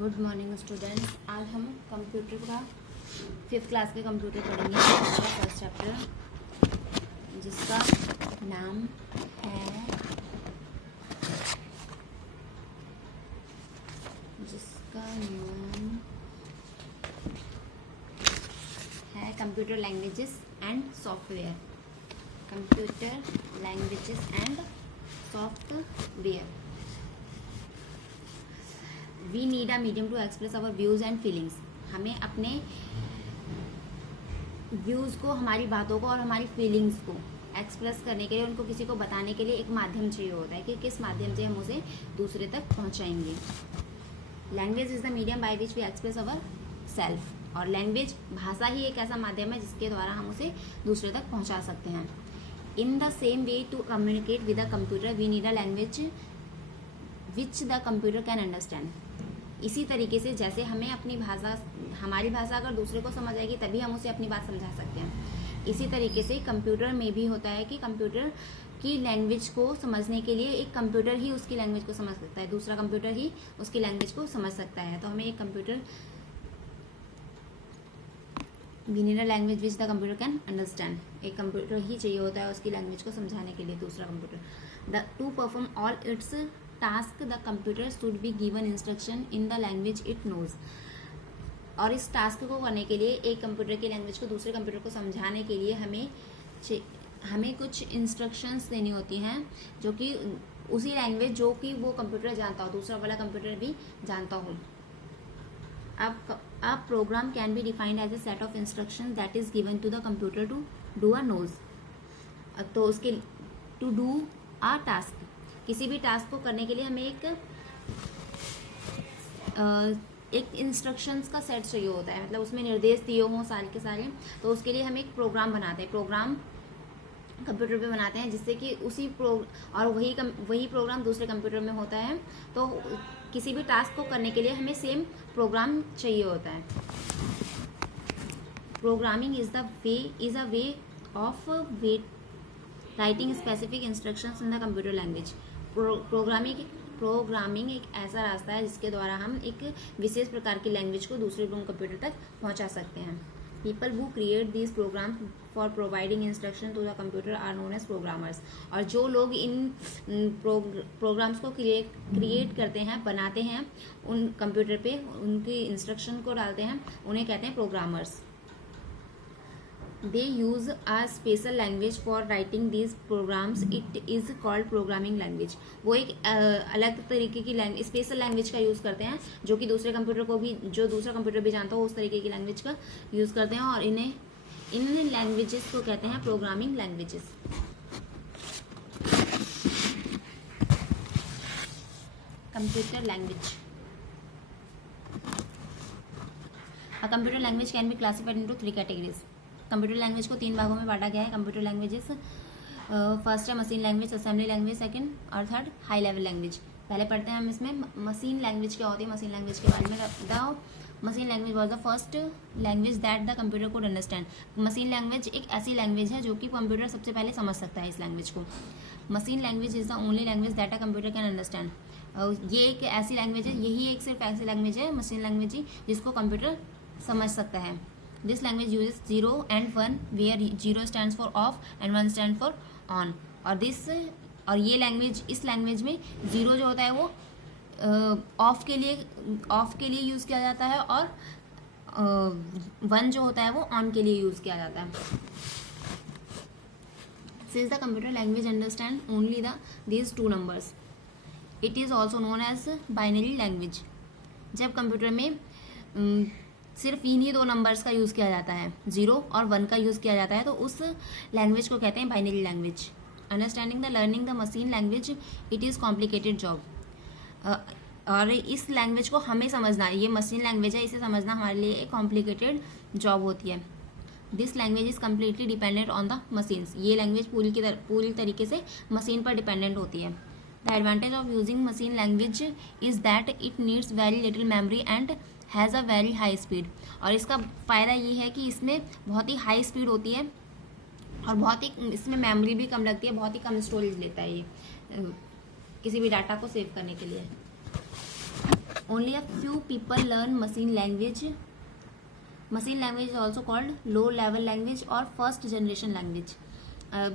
Good morning students. आज हम computer का 5th क्लास के कंप्यूटर पढ़ेंगे। फर्स्ट चैप्टर जिसका नाम है computer languages and software. Computer languages and software. We need a medium to express our views and feelings. हमें अपने व्यूज़ को, हमारी बातों को और हमारी फीलिंग्स को एक्सप्रेस करने के लिए, उनको किसी को बताने के लिए एक माध्यम चाहिए होता है कि किस माध्यम से हम उसे दूसरे तक पहुंचाएंगे। Language is the medium by which we express our self. और लैंग्वेज, भाषा ही एक ऐसा माध्यम है जिसके द्वारा हम उसे दूसरे तक पहुँचा सकते हैं। In the same way to communicate with a computer we need a language which the computer can understand. इसी तरीके से जैसे हमें अपनी भाषा, हमारी भाषा अगर दूसरे को समझ आएगी तभी हम उसे अपनी बात समझा सकते हैं। इसी तरीके से कंप्यूटर में भी होता है कि कंप्यूटर की लैंग्वेज को समझने के लिए एक कंप्यूटर ही उसकी लैंग्वेज को समझ सकता है, दूसरा कंप्यूटर ही उसकी लैंग्वेज को समझ सकता है। तो हमें एक computer, we need a language which the computer can understand. एक कंप्यूटर ही चाहिए होता है उसकी लैंग्वेज को समझाने के लिए दूसरा computer. The to perform all its task the computer should be given instruction in the language it knows. और इस टास्क को करने के लिए, एक कंप्यूटर की लैंग्वेज को दूसरे कंप्यूटर को समझाने के लिए हमें कुछ इंस्ट्रक्शंस देनी होती हैं जो कि उसी लैंग्वेज जो कि वो कंप्यूटर जानता हो, दूसरा वाला कंप्यूटर भी जानता हो। A program can be defined as a set of instructions that is given to the computer to do a knows। तो उसके to do a task, किसी भी टास्क को करने के लिए हमें एक इंस्ट्रक्शंस का सेट चाहिए होता है, मतलब उसमें निर्देश दिए हों सारे के सारे। तो उसके लिए हम एक प्रोग्राम बनाते हैं, प्रोग्राम कंप्यूटर पे बनाते हैं, जिससे कि और वही प्रोग्राम दूसरे कंप्यूटर में होता है। तो किसी भी टास्क को करने के लिए हमें सेम प्रोग्राम चाहिए होता है। Programming is a way of writing specific instructions in the computer language. Programming एक ऐसा रास्ता है जिसके द्वारा हम एक विशेष प्रकार की लैंग्वेज को दूसरे कंप्यूटर तक पहुंचा सकते हैं। People who create this program for providing instruction to the computer are known as programmers. और जो लोग इन प्रोग्राम्स को क्रिएट करते हैं, बनाते हैं, उन कंप्यूटर पे उनकी इंस्ट्रक्शन को डालते हैं, उन्हें कहते हैं programmers. They use a special language for writing these programs. It is called programming language। वो एक अलग तरीके की स्पेशल लैंग्वेज का यूज़ करते हैं जो कि दूसरे कंप्यूटर को भी, जो दूसरा कंप्यूटर भी जानता हो, उस तरीके की लैंग्वेज का यूज़ करते हैं। और इन लैंग्वेजेस को कहते हैं programming languages. Computer language. A computer language can be classified into 3 categories। Computer language को 3 भागों में बांटा गया है। कंप्यूटर लैंग्वेजेस, फर्स्ट है machine language, assembly language, second और थर्ड हाई लेवल लैंग्वेज। पहले पढ़ते हैं हम इसमें मशीन लैंग्वेज क्या होती है। मशीन लैंग्वेज के बारे में, the machine language was the first language that the computer code understand. Machine language एक ऐसी लैंग्वेज है जो कि कंप्यूटर सबसे पहले समझ सकता है इस लैंग्वेज को। Machine language is the only language that a computer can understand. ये एक ऐसी लैंग्वेज है, यही एक सिर्फ ऐसी लैंग्वेज है, मशीन लैंग्वेज ही, जिसको कंप्यूटर समझ सकता है। This language uses 0 and 1 where 0 stands for off and 1 stands for on। और ये लैंग्वेज, इस लैंग्वेज में 0 जो होता है वो ऑफ के लिए यूज़ किया जाता है और 1 जो होता है वो ऑन के लिए यूज़ किया जाता है। Since the computer language understand only these 2 numbers, it is also known as binary language। जब कंप्यूटर में सिर्फ इन्हीं 2 नंबर्स का यूज़ किया जाता है, 0 और 1 का यूज़ किया जाता है, तो उस लैंग्वेज को कहते हैं binary language. Understanding the learning the machine language it is complicated job. और इस लैंग्वेज को हमें समझना, ये मशीन लैंग्वेज है, इसे समझना हमारे लिए एक कॉम्प्लिकेटेड जॉब होती है। This language is completely dependent on the machines. ये लैंग्वेज पूरी तरीके से मशीन पर डिपेंडेंट होती है। The advantage of using machine language is that it needs very little memory and has a very high speed. और इसका फ़ायदा ये है कि इसमें बहुत ही हाई स्पीड होती है और बहुत ही इसमें मेमोरी भी कम लगती है, बहुत ही कम स्टोरेज लेता है ये किसी भी डाटा को सेव करने के लिए। Only a few people learn machine language. Machine language is also called low level language और फर्स्ट जनरेशन लैंग्वेज.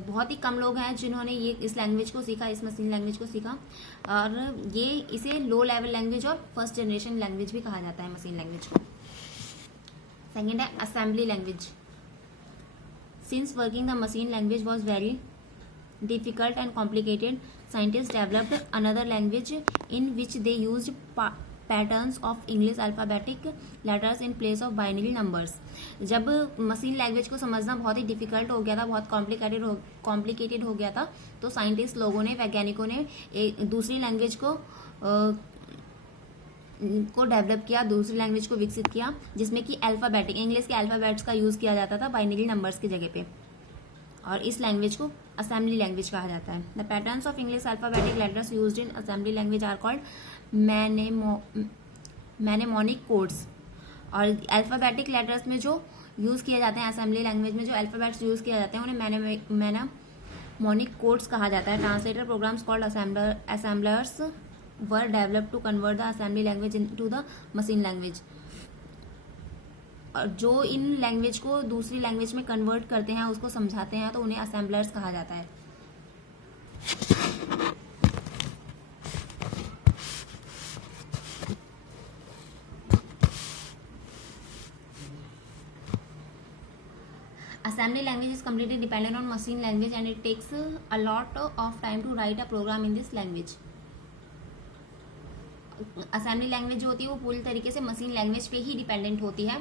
बहुत ही कम लोग हैं जिन्होंने ये इस लैंग्वेज को सीखा, इस मशीन लैंग्वेज को सीखा, और ये इसे लो लेवल लैंग्वेज और फर्स्ट जनरेशन लैंग्वेज भी कहा जाता है मशीन लैंग्वेज को. सेकेंड है assembly language. Since working the machine language was very difficult and complicated, scientists developed another language in which they used patterns of English alphabetic letters in place of binary numbers. जब machine language को समझना बहुत ही difficult हो गया था, बहुत complicated हो गया था, तो साइंटिस्ट लोगों ने, वैज्ञानिकों ने एक दूसरी लैंग्वेज को डेवलप किया, दूसरी लैंग्वेज को विकसित किया, जिसमें कि अल्फाबेटिक, इंग्लिश के अल्फाबेट्स का यूज़ किया जाता था बाइनरी नंबर्स की जगह पे, और इस लैंग्वेज को असेंबली लैंग्वेज कहा जाता है. The patterns of English alphabetic letters used in assembly language are called mnemonic codes. और अल्फाबेटिक लेटर्स में जो यूज़ किए जाते हैं, असेंबली लैंग्वेज में जो अल्फाबेट्स यूज़ किए जाते हैं, उन्हें मैनेमोनिक कोड्स कहा जाता है. Translator programs called assemblers were developed to convert the assembly language into the machine language. और जो इन लैंग्वेज को दूसरी लैंग्वेज में कन्वर्ट करते हैं, उसको समझाते हैं, तो उन्हें असेंबलर्स कहा जाता है. Assembly language is completely dependent on machine language and it takes a lot of time to write a program in this language. Assembly language जो होती है वो पूरी तरीके से मशीन लैंग्वेज पे ही डिपेंडेंट होती है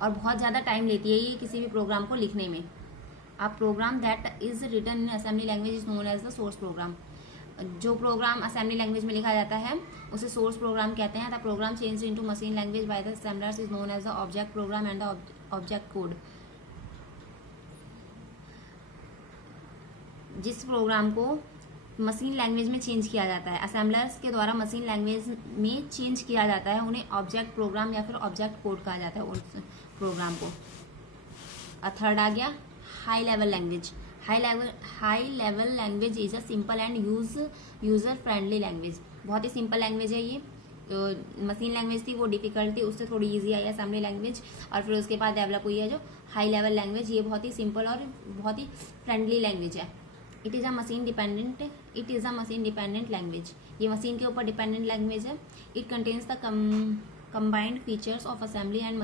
और बहुत ज़्यादा टाइम लेती है ये किसी भी प्रोग्राम को लिखने में. A program that is written in assembly language is known as the source program. जो प्रोग्राम असेंबली लैंग्वेज में लिखा जाता है उसे सोर्स प्रोग्राम कहते हैं. The program change into machine language by the assemblers is known as the object program and the object code. जिस program को मशीन लैंग्वेज में चेंज किया जाता है, असेंबलर्स के द्वारा मशीन लैंग्वेज में चेंज किया जाता है, उन्हें ऑब्जेक्ट प्रोग्राम या फिर ऑब्जेक्ट कोड कहा जाता है उस प्रोग्राम को. थर्ड आ गया high level language. High level language is a simple and user friendly language. बहुत ही सिंपल लैंग्वेज है ये. मशीन लैंग्वेज थी वो डिफिकल्ट थी, उससे थोड़ी ईजी आई असेंबली लैंग्वेज, और फिर उसके बाद डेवलप हुई है जो हाई लेवल लैंग्वेज. ये बहुत ही सिंपल और बहुत ही फ्रेंडली लैंग्वेज है. It is a machine dependent language. ये मशीन के ऊपर डिपेंडेंट लैंग्वेज है. It contains the combined features of assembly and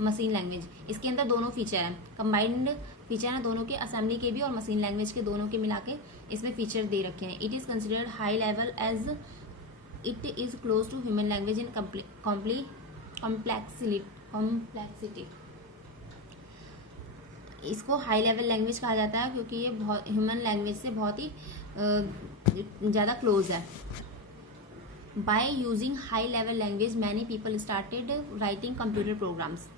machine language. इसके अंदर दोनों फीचर हैं, कंबाइंड फीचर हैं दोनों के, असेंबली के भी और मशीन लैंग्वेज के, दोनों के मिला के इसमें फीचर दे रखे हैं. It is considered high level as it is close to human language in complexity. इसको हाई लेवल लैंग्वेज कहा जाता है क्योंकि ये बहुत ह्यूमन लैंग्वेज से बहुत ही ज़्यादा क्लोज है. By using high level language many people started writing computer programs.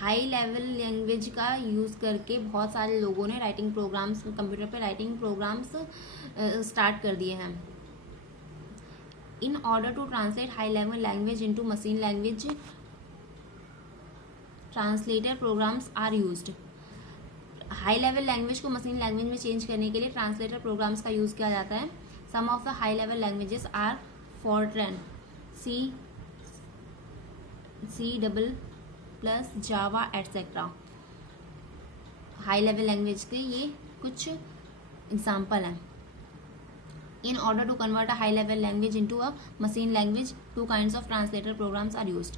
High level language का यूज़ करके बहुत सारे लोगों ने राइटिंग प्रोग्राम्स, कंप्यूटर पे राइटिंग प्रोग्राम्स स्टार्ट कर दिए हैं. In order to translate high level language into machine language, translator programs are used. High level language को मशीन लैंग्वेज में चेंज करने के लिए ट्रांसलेटर प्रोग्राम्स का यूज़ किया जाता है. Some of the high level languages are Fortran, C double plus, Java etcetera. High level language के ये कुछ एग्जाम्पल हैं. In order to convert a high level language into a machine language, two kinds of translator programs are used.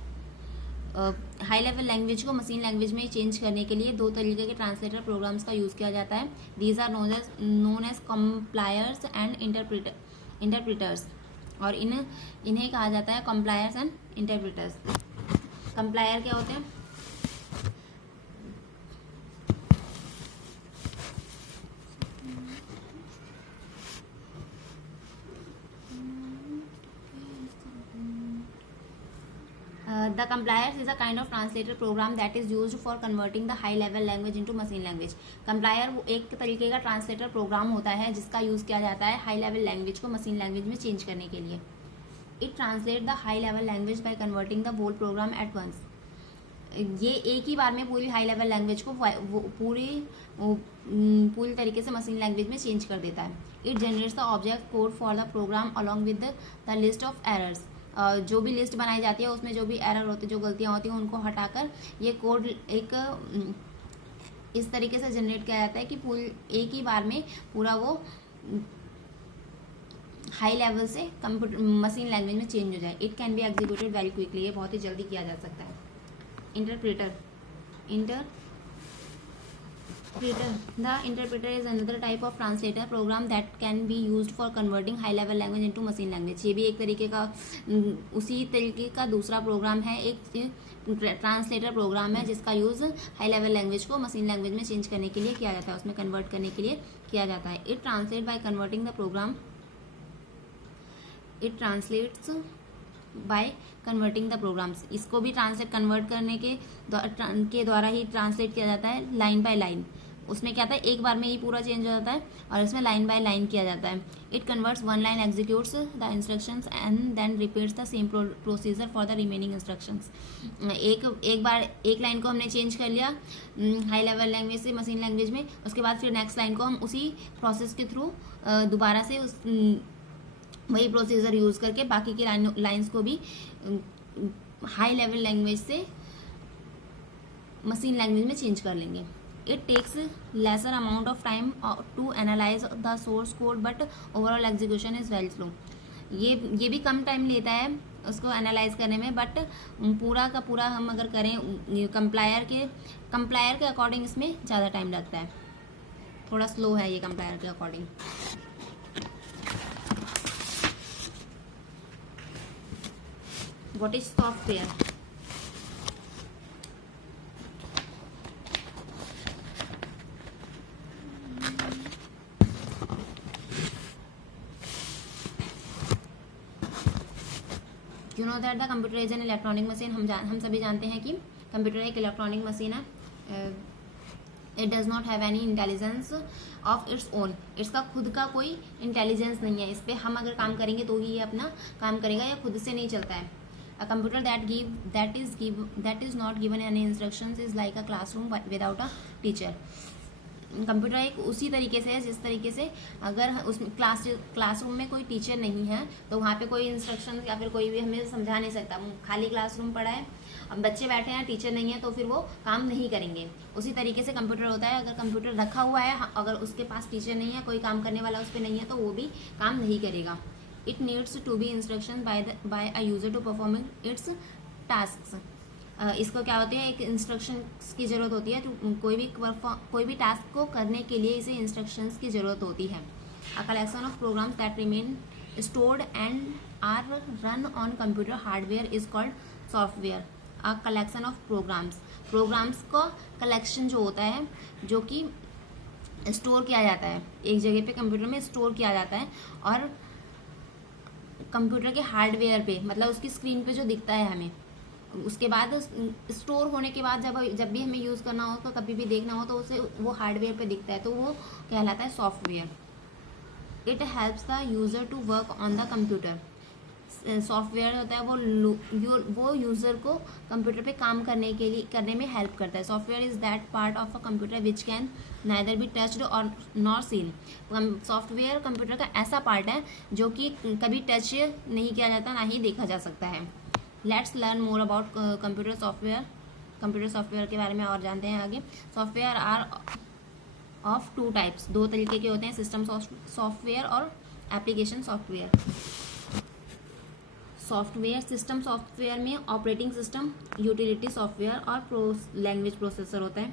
High level language को machine language में change करने के लिए दो तरीके के ट्रांसलेटर प्रोग्राम्स का यूज़ किया जाता है. These are known as compilers and interpreters. और इन्हें कहा जाता है कंप्लायर्स एंड इंटरप्रिटर्स. कंप्लायर क्या होते हैं? The compliers is a kind of translator program that is used for converting the high level language into machine language. complier वो एक तरीके का ट्रांसलेटर प्रोग्राम होता है जिसका यूज़ किया जाता है हाई लेवल लैंग्वेज को मशीन लैंग्वेज में चेंज करने के लिए. It translate the high level language by converting the whole program at once. ये एक ही बार में पूरी हाई लेवल लैंग्वेज को पूरी तरीके से मशीन लैंग्वेज में चेंज कर देता है. It generates the object code for the program along with the list of errors. जो भी लिस्ट बनाई जाती है उसमें जो भी एरर होते हैं, जो गलतियाँ होती हैं, उनको हटाकर ये कोड एक इस तरीके से जनरेट किया जाता है कि एक ही बार में पूरा वो हाई लेवल से कंप्यूटर मशीन लैंग्वेज में चेंज हो जाए. It can be executed very quickly. ये बहुत ही जल्दी किया जा सकता है. Interpreter. The interpreter is another type of translator program that can be used for converting high level language into machine language. ये भी एक तरीके का उसी तरीके का दूसरा प्रोग्राम है. एक ट्रांसलेटर प्रोग्राम है जिसका यूज़ हाई लेवल लैंग्वेज को मशीन लैंग्वेज में चेंज करने के लिए किया जाता है, उसमें कन्वर्ट करने के लिए किया जाता है. It translates by converting the programs. इसको भी कन्वर्ट करने के द्वारा ही ट्रांसलेट किया जाता है लाइन बाय लाइन. उसमें क्या था, एक बार में ही पूरा चेंज हो जाता है और इसमें लाइन बाय लाइन किया जाता है. It converts one line, executes the instructions and then repeats the same procedure for the remaining instructions. एक बार एक लाइन को हमने चेंज कर लिया हाई लेवल लैंग्वेज से मशीन लैंग्वेज में, उसके बाद फिर नेक्स्ट लाइन को हम उसी प्रोसेस के थ्रू दोबारा से वही प्रोसीजर यूज़ करके बाकी की लाइंस को भी हाई लेवल लैंग्वेज से मशीन लैंग्वेज में चेंज कर लेंगे. It takes lesser amount of time to analyse the source code but overall execution is very slow. ये भी कम टाइम लेता है उसको एनालाइज करने में, बट पूरा का पूरा हम अगर करें कंप्लायर के अकॉर्डिंग इसमें ज़्यादा टाइम लगता है. थोड़ा स्लो है ये कंप्लायर के according. What is software? You know that the computer is an electronic machine. हम सभी जानते हैं कि कंप्यूटर एक इलेक्ट्रॉनिक मशीन है. It does not have any intelligence of its own. इसका खुद का कोई इंटेलिजेंस नहीं है. इस पर हम अगर काम करेंगे तो ही ये अपना काम करेगा, या खुद से नहीं चलता है. A computer that is not given any instructions is like a classroom without a teacher. Computer एक उसी तरीके से है जिस तरीके से अगर उसमें क्लासरूम में कोई टीचर नहीं है तो वहाँ पे कोई इंस्ट्रक्शन या फिर कोई भी हमें समझा नहीं सकता. खाली क्लासरूम पड़ा है, अब बच्चे बैठे हैं, टीचर नहीं है, तो फिर वो काम नहीं करेंगे. उसी तरीके से कंप्यूटर होता है. अगर कंप्यूटर रखा हुआ है, अगर उसके पास टीचर नहीं है, कोई काम करने वाला उस पर नहीं है, तो वो भी काम नहीं करेगा. It needs to be instruction by a user to perform its tasks. इसको क्या होते हैं, एक इंस्ट्रक्शंस की ज़रूरत होती है. तो कोई भी टास्क को करने के लिए इसे इंस्ट्रक्शंस की ज़रूरत होती है. A collection of programs that remain stored and are run on computer hardware is called software. A collection of programs का कलेक्शन जो होता है, जो कि स्टोर किया जाता है एक जगह पे, कंप्यूटर में स्टोर किया जाता है, और कंप्यूटर के हार्डवेयर पे, मतलब उसकी स्क्रीन पे जो दिखता है हमें, उसके बाद स्टोर होने के बाद जब भी हमें यूज़ करना हो, तो कभी भी देखना हो, तो उसे वो हार्डवेयर पे दिखता है, तो वो कहलाता है software. It helps the user to work on the computer. Software होता है वो यूज़र को कंप्यूटर पे काम करने में हेल्प करता है. Software is that part of a computer which can neither be touched और नॉर सीन. सॉफ्टवेयर कंप्यूटर का ऐसा पार्ट है जो कि कभी टच नहीं किया जाता, ना ही देखा जा सकता है. Let's learn more about computer software के बारे में और जानते हैं आगे. Software are of two types. दो तरीके के होते हैं, सिस्टम सॉफ्टवेयर और एप्लीकेशन सॉफ्टवेयर. सिस्टम सॉफ्टवेयर में ऑपरेटिंग सिस्टम, यूटिलिटी सॉफ्टवेयर और लैंग्वेज प्रोसेसर होता है.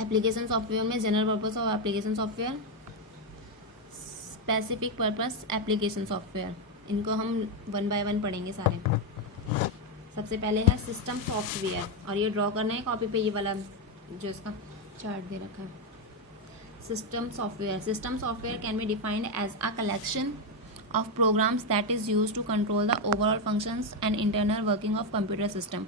एप्लीकेशन सॉफ्टवेयर में general purpose of application software, specific purpose application software. इनको हम 1 बाय 1 पढ़ेंगे सारे. सबसे पहले है सिस्टम सॉफ्टवेयर, और ये ड्रॉ करना है कॉपी पे, ये वाला जो इसका चार्ट दे रखा है. System software can be defined as a collection of programs that is used to control the overall functions and internal working of computer system.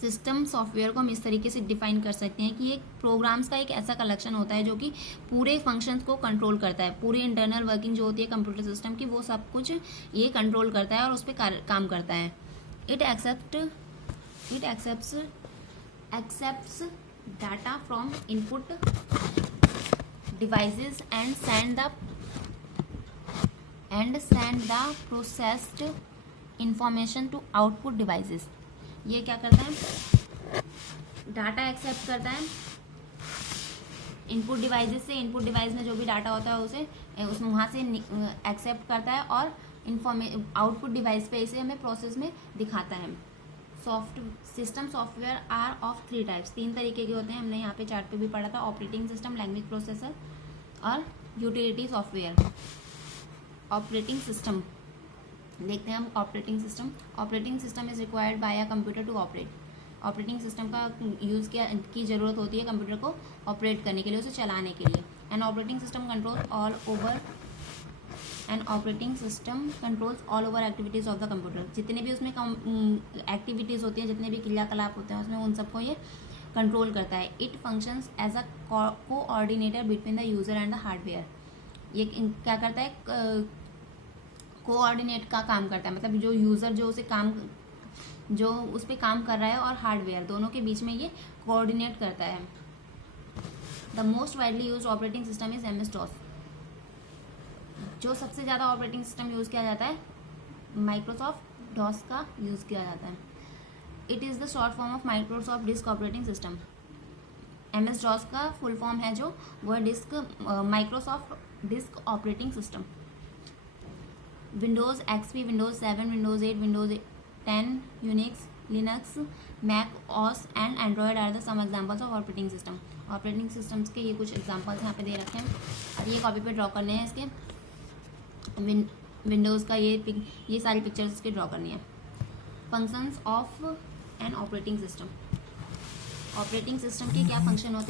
System software को हम इस तरीके से डिफाइन कर सकते हैं कि एक प्रोग्राम्स का एक ऐसा कलेक्शन होता है जो कि पूरे फंक्शंस को कंट्रोल करता है. पूरी इंटरनल वर्किंग जो होती है कंप्यूटर सिस्टम की, वो सब कुछ ये कंट्रोल करता है और उस पर काम करता है. It accepts data from input devices and and send the processed information to output devices. ये क्या करता है, डाटा एक्सेप्ट करता है इनपुट डिवाइसेस से, इनपुट डिवाइस में जो भी डाटा होता है उसे उसमें वहाँ से एक्सेप्ट करता है और आउटपुट डिवाइस पे इसे हमें प्रोसेस में दिखाता है। System software are of 3 types, 3 तरीके के होते हैं, हमने यहाँ पे चार्ट पे भी पढ़ा था, ऑपरेटिंग सिस्टम, लैंग्वेज प्रोसेसर और यूटिलिटी सॉफ्टवेयर। ऑपरेटिंग सिस्टम देखते हैं हम। Operating system is required by a computer to operate. Operating system का यूज़ की ज़रूरत होती है कंप्यूटर को ऑपरेट करने के लिए, उसे चलाने के लिए। An operating system controls all over activities of the computer. जितने भी उसमें एक्टिविटीज़ होती हैं, जितने भी क्रियाकलाप होते हैं उसमें, उन सबको ये कंट्रोल करता है। It functions as a coordinator between the user and the hardware. ये क्या करता है, कोऑर्डिनेट का काम करता है, मतलब जो यूज़र जो उस पर काम कर रहा है और हार्डवेयर दोनों के बीच में ये कोऑर्डिनेट करता है। The most widely use operating system is MS-DOS। जो सबसे ज़्यादा ऑपरेटिंग सिस्टम यूज़ किया जाता है माइक्रोसॉफ्ट डॉस का यूज़ किया जाता है। It is the short form of Microsoft disk operating system. MS-DOS का फुल फॉर्म है जो वो Microsoft disk operating system. Windows XP, Windows 7, Windows 8, Windows 10, Unix, Linux, Mac OS and Android are the some examples of operating system. Operating systems के ये कुछ examples यहाँ पे दे रखे हैं और ये कॉपी पे ड्रॉ करने हैं इसके। विंडोज़ का ये सारी पिक्चर्स इसके ड्रॉ करनी है। Functions of an operating system. Operating system के क्या फंक्शन होते हैं